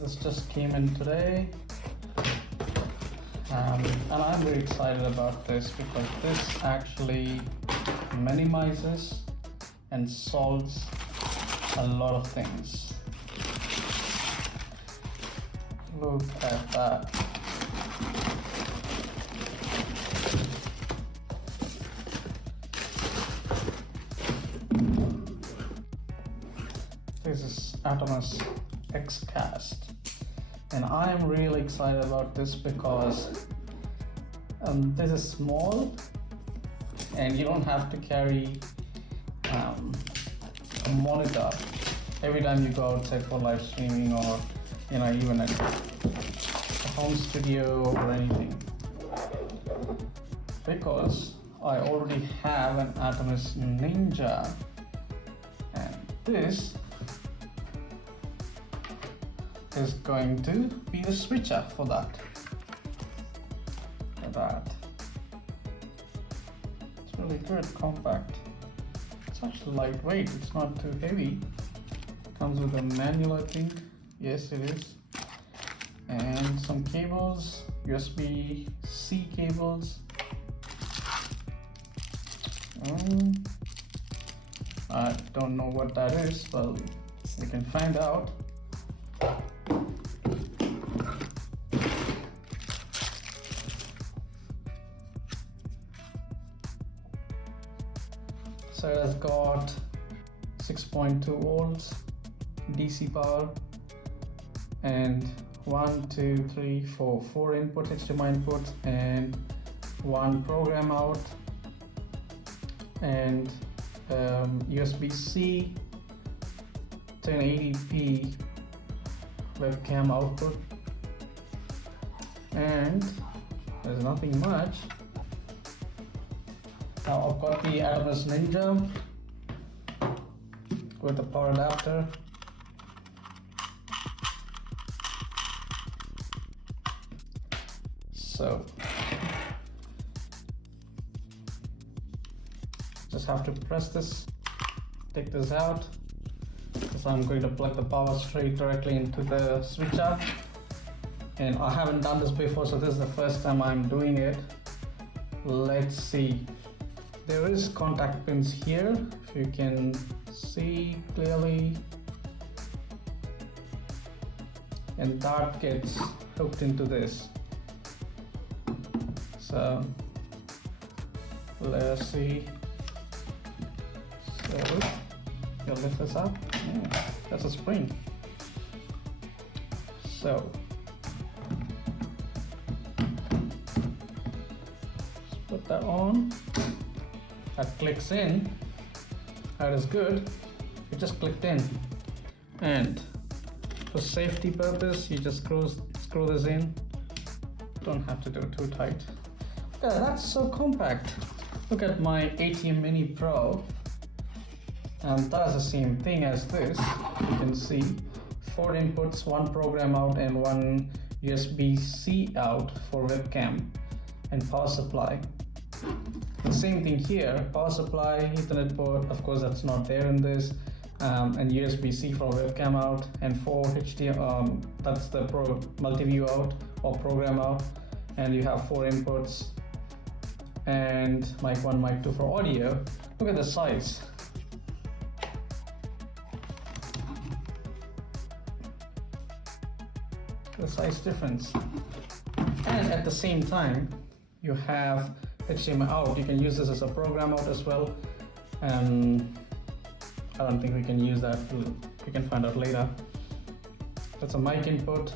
This just came in today, and I'm very excited about this because this actually minimizes and solves a lot of things. Look at that. This is AtomX Xcast, and I am really excited about this because this is small and you don't have to carry a monitor every time you go outside for live streaming, or even at a home studio or anything, because I already have an AtomX Ninja, and this is going to be the switcher for that. Look at that. It's really good, compact. It's actually lightweight, it's not too heavy. Comes with a manual, I think. Yes, it is. And some cables, USB-C cables. I don't know what that is, but we can find out. So it has got 6.2 volts DC power and 4 inputs, HDMI inputs, and 1 program out, and USB-C 1080p webcam output, and there's nothing much. Now I've got the AtomX Ninja with a power adapter. So just have to press this, take this out, because I'm going to plug the power straight directly into the switcher, and I haven't done this before, so this is the first time I'm doing it. Let's see. There is contact pins here, if you can see clearly, and that gets hooked into this. So let's see. So you lift this up. That's a spring. So let's put that on. That clicks in. That is good. It just clicked in. And for safety purpose, you just screw this in. Don't have to do it too tight. Yeah, that's so compact. Look at my ATM Mini Pro, and that's the same thing as this. You can see 4 inputs, 1 program out, and 1 USB-C out for webcam and power supply. The same thing here, power supply, Ethernet port, of course that's not there in this, and USB-C for webcam out, and 4 HDMI, that's the multi-view out or program out, and you have 4 inputs, and mic 1, mic 2 for audio. Look at the size. The size difference. And at the same time, you have HDMI out. You can use this as a program out as well. I don't think we can use that. We can find out later. That's a mic input,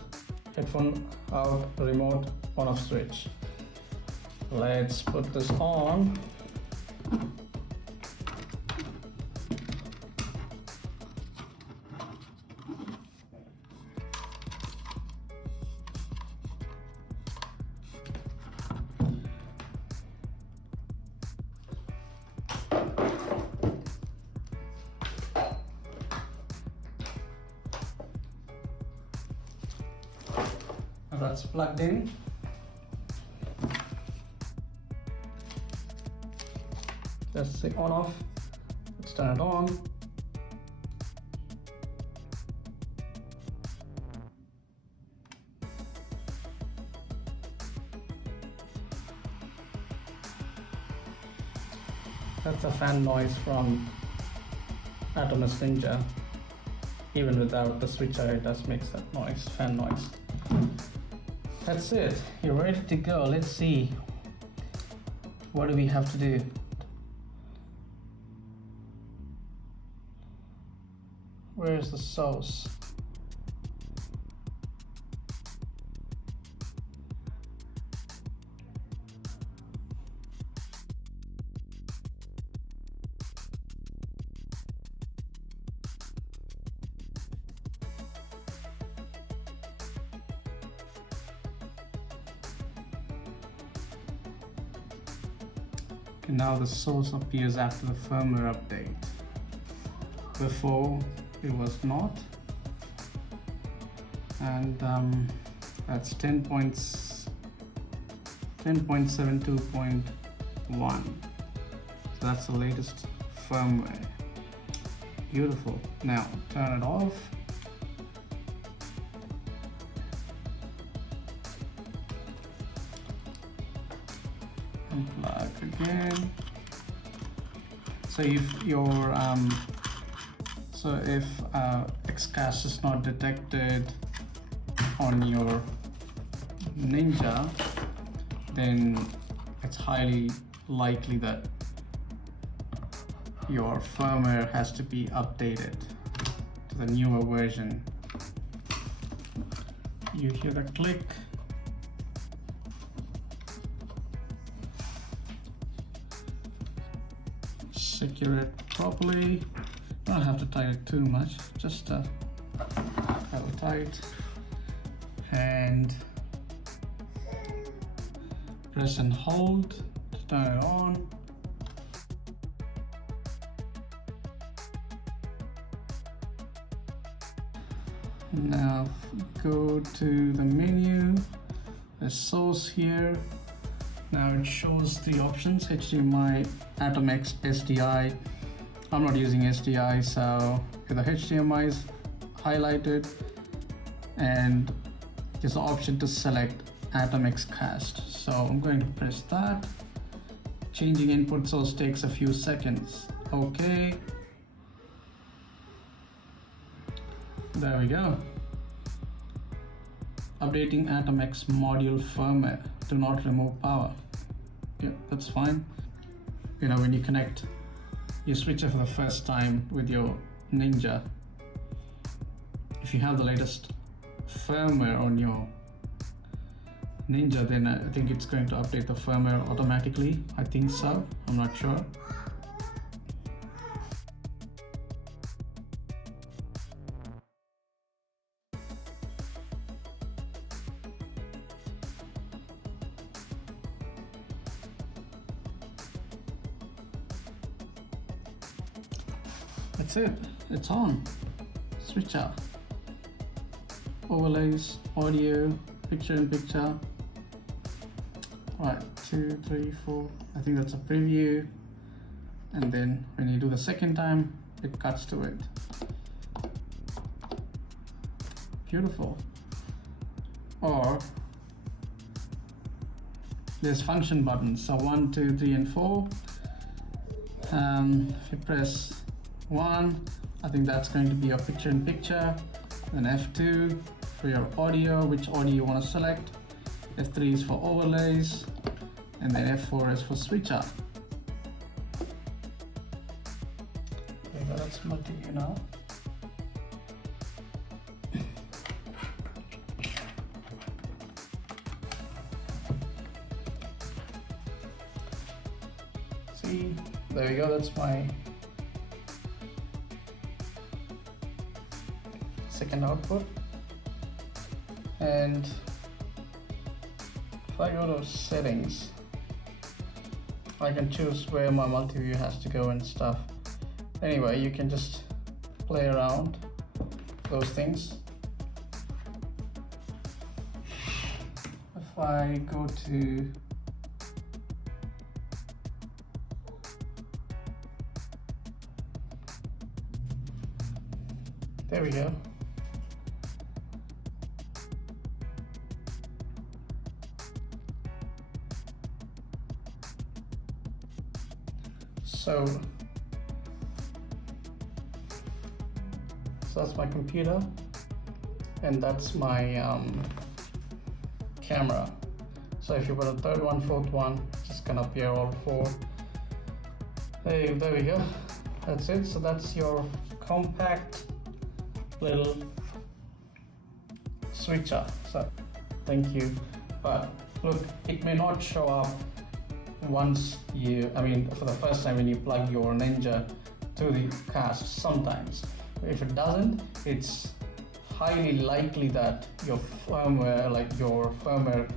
headphone out, remote, on-off switch. Let's put this on. That's plugged in. Let's say on off. Let's turn it on. That's a fan noise from AtomX Ninja. Even without the switcher, it does make that noise, fan noise. That's it. You're ready to go. Let's see. What do we have to do? Where's the source? Okay, now the source appears after the firmware update. Before it was not, and that's 10.72.1. So that's the latest firmware. Beautiful. Now turn it off. Unplug again. So if your if Xcast is not detected on your Ninja, then it's highly likely that your firmware has to be updated to the newer version. You hear the click. Secure it properly. Don't have to tighten it too much, just have it tight, and press and hold to turn it on. Now go to the menu, the source here. Now it shows the options: HDMI, AtomX, SDI. I'm not using SDI, so the HDMI is highlighted, and there's the option to select AtomX cast. So I'm going to press that. Changing input source takes a few seconds. Okay. There we go. Updating AtomX module firmware. Do not remove power. Yeah, that's fine. You know, when you connect your switcher for the first time with your Ninja, if you have the latest firmware on your Ninja, then I think it's going to update the firmware automatically. I think so. I'm not sure. That's it. It's on. Switcher. Overlays, audio, picture in picture. Right, 2, 3, 4. I think that's a preview. And then when you do the second time, it cuts to it. Beautiful. Or there's function buttons. So 1, 2, 3, and 4. If you press 1, I think that's going to be your picture in picture. Then F2 for your audio, which audio you want to select. F3 is for overlays, and then F4 is for switcher. Okay, that's multi-view now. See, there we go. That's my second output. And if I go to settings, I can choose where my multi-view has to go and stuff. Anyway, you can just play around those things. If I go to there we go. So that's my computer, and that's my camera. So if you put a third one, fourth one, it's just gonna appear all four. There we go. That's it. So that's your compact little switcher. So thank you. But look, it may not show up once for the first time when you plug your Ninja to the cast. Sometimes if it doesn't, it's highly likely that your firmware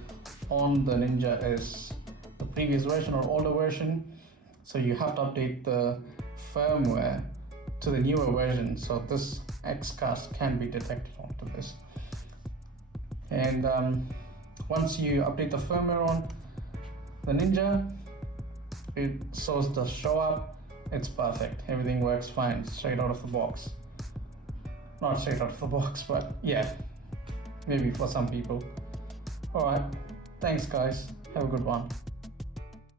on the Ninja is the previous version or older version, so you have to update the firmware to the newer version so this Xcast can be detected onto this. And once you update the firmware on the Ninja, source does show up. It's perfect, everything works fine, straight out of the box. Not straight out of the box, but yeah, maybe for some people. Alright, thanks guys, have a good one.